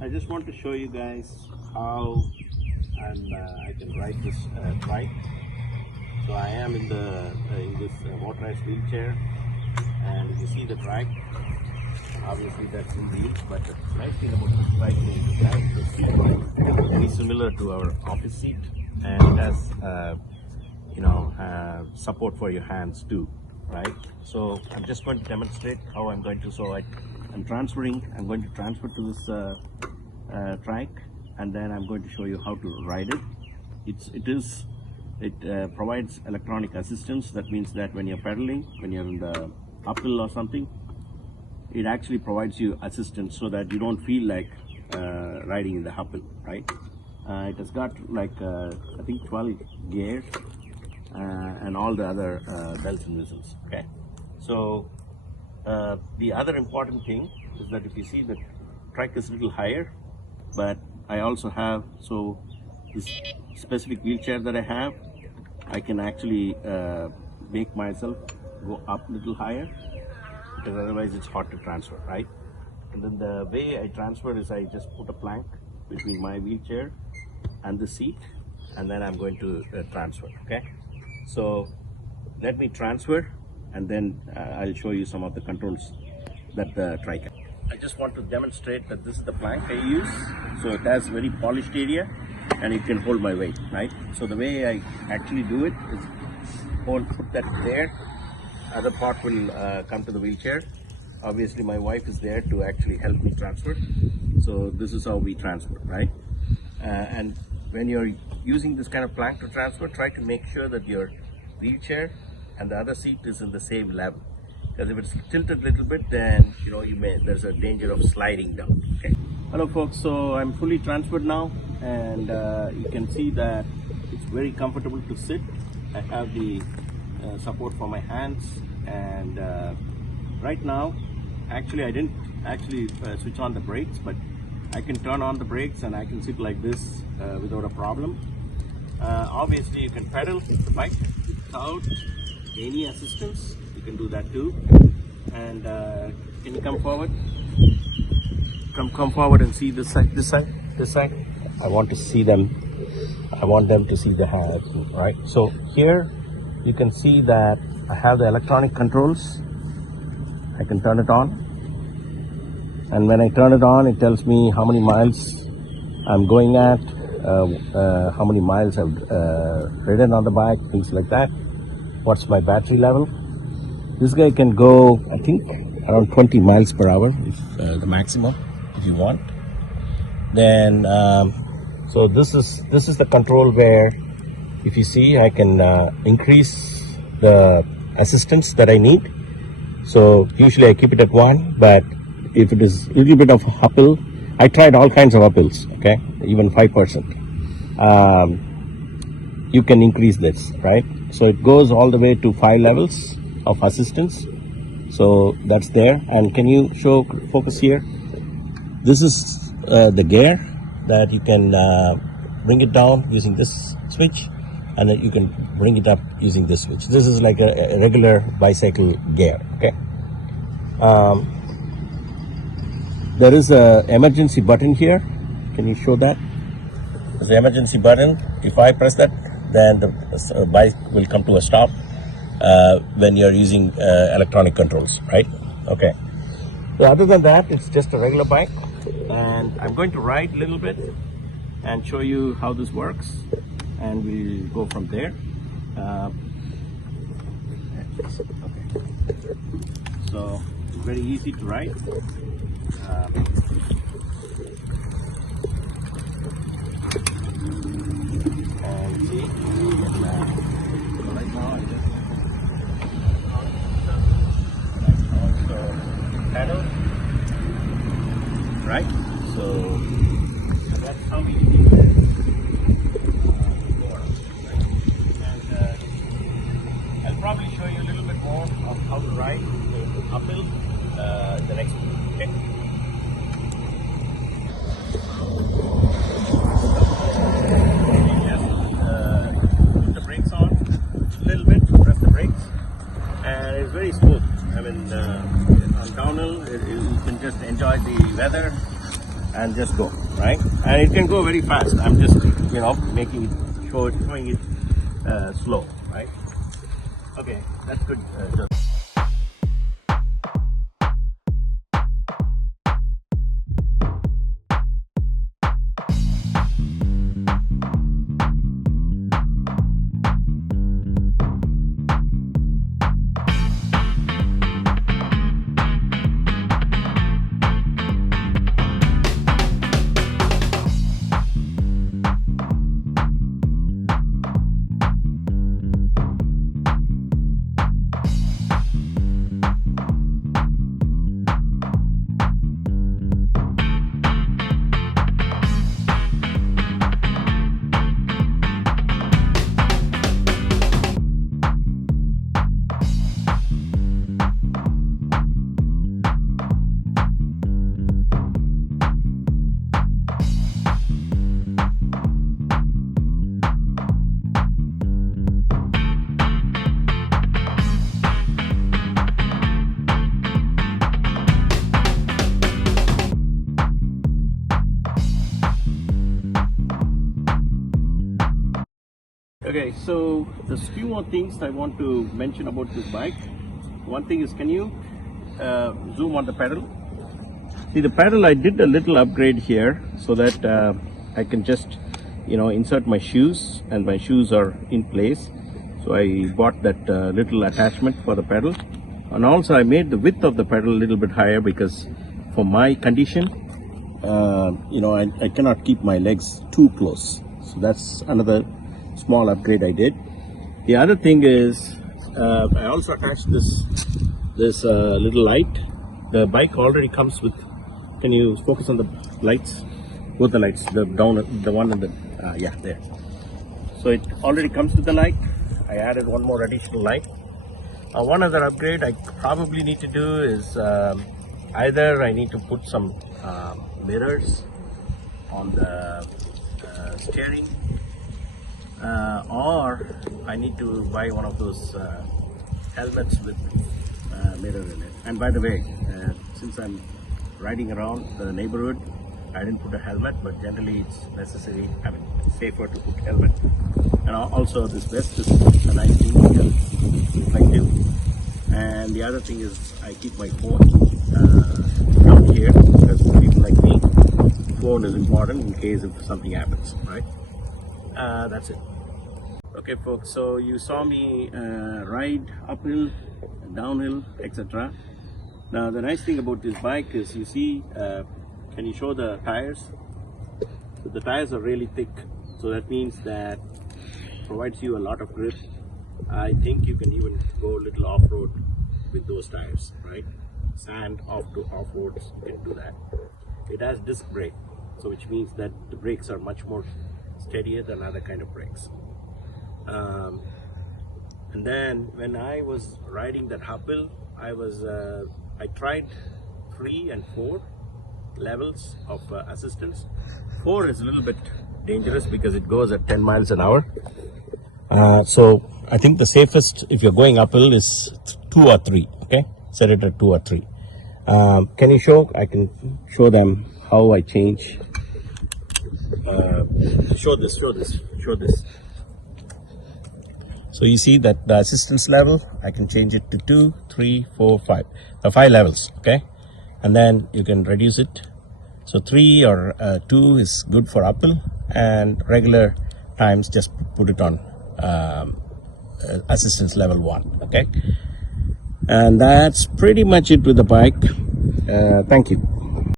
I just want to show you guys how I can ride this trike. So I am in this motorized wheelchair, and if you see the trike, obviously that's two wheels. But the nice thing about this trike is that it's very similar to our office seat, and it has support for your hands too, right? So I'm just going to demonstrate how I'm going to. I'm going to transfer to this trike, and then I'm going to show you how to ride it. It provides electronic assistance. That means that when you're pedaling, when you're in the uphill or something, it actually provides you assistance so that you don't feel like riding in the uphill, right? It has got like I think 12 gears and all the other bells and whistles. Okay, so the other important thing is that if you see, the trike is a little higher, but I also have, so this specific wheelchair that I have, I can actually make myself go up a little higher, because otherwise it's hard to transfer, right? And then the way I transfer is I just put a plank between my wheelchair and the seat, and then I'm going to transfer. Okay, so let me transfer, and then I'll show you some of the controls that the trike has. I just want to demonstrate that this is the plank I use. So it has very polished area, and it can hold my weight, right? So the way I actually do it is put that there. Other part will come to the wheelchair. Obviously my wife is there to actually help me transfer. So this is how we transfer, right? And when you're using this kind of plank to transfer, try to make sure that your wheelchair and the other seat is in the same level, because if it's tilted a little bit, then there's a danger of sliding down. Okay. Hello folks, so I'm fully transferred now, and you can see that it's very comfortable to sit. I have the support for my hands, and right now actually I didn't switch on the brakes, but I can turn on the brakes and I can sit like this without a problem. Obviously you can pedal the bike without any assistance. You can do that too. And can you come forward? Come forward and see this side. I want to see them. I want them to see the hand, right? So here you can see that I have the electronic controls. I can turn it on, and when I turn it on, it tells me how many miles I'm going at, how many miles I've ridden on the bike, things like that. What's my battery level? This guy can go, I think, around 20 miles per hour, if the maximum, if you want. Then, so this is the control where, if you see, I can increase the assistance that I need. So usually I keep it at 1, but if it is a little bit of uphill, I tried all kinds of uphills, okay, even 5%. You can increase this, right? So it goes all the way to 5 levels of assistance. So that's there. And can you focus here? This is the gear that you can bring it down using this switch, and then you can bring it up using this switch. This is like a regular bicycle gear, okay? There is a emergency button here. Can you show that? There's an emergency button. If I press that, then the bike will come to a stop when you're using electronic controls, right? Okay. So other than that, it's just a regular bike, and I'm going to ride a little bit and show you how this works, and we'll go from there. Okay. So it's very easy to ride. And see, right now I just pedal, right? So that's how we do it. And I'll probably show you a little bit more of how to ride uphill the next one. Okay. Put the brakes on a little bit, press the brakes, and it's very smooth. I mean, on downhill, you can just enjoy the weather, and just go, right? And it can go very fast. I'm just, making it, showing it slow, right? Okay, that's good. Okay, so there's few more things I want to mention about this bike. One thing is, can you zoom on the pedal? See, the pedal, I did a little upgrade here so that I can just, insert my shoes, and my shoes are in place. So I bought that little attachment for the pedal, and also I made the width of the pedal a little bit higher because for my condition, I cannot keep my legs too close. So that's another small upgrade I did. The other thing is I also attached this little light. The bike already comes with. Can you focus on the lights? Both the lights, the one and the yeah, there. So it already comes with the light. I added one more additional light. One other upgrade I probably need to do is either I need to put some mirrors on the steering, or I need to buy one of those helmets with mirror in it. And by the way, since I'm riding around the neighborhood, I didn't put a helmet, but generally it's necessary, it's safer to put helmet. And also this vest is a nice thing, reflective. And the other thing is I keep my phone out here, because for people like me, phone is important in case if something happens, right? That's it. Okay folks, so you saw me ride uphill, downhill, etc. Now the nice thing about this bike is, you see, can you show the tires? So the tires are really thick, so that means that provides you a lot of grip. I think you can even go a little off-road with those tires, right? Sand off-roads, you can do that. It has disc brake, so which means that the brakes are much more steadier than other kind of brakes. And then when I was riding that uphill, I tried 3 and 4 levels of assistance. 4 is a little bit dangerous because it goes at 10 miles an hour. So I think the safest if you're going uphill is 2 or 3. Okay, set it at 2 or 3. Can you show? I can show them how I change. Show this. So you see that the assistance level, I can change it to 2, 3, 4, 5. 5 levels, okay? And then you can reduce it. So 3 or 2 is good for uphill, and regular times just put it on assistance level 1, okay? And that's pretty much it with the bike. Thank you.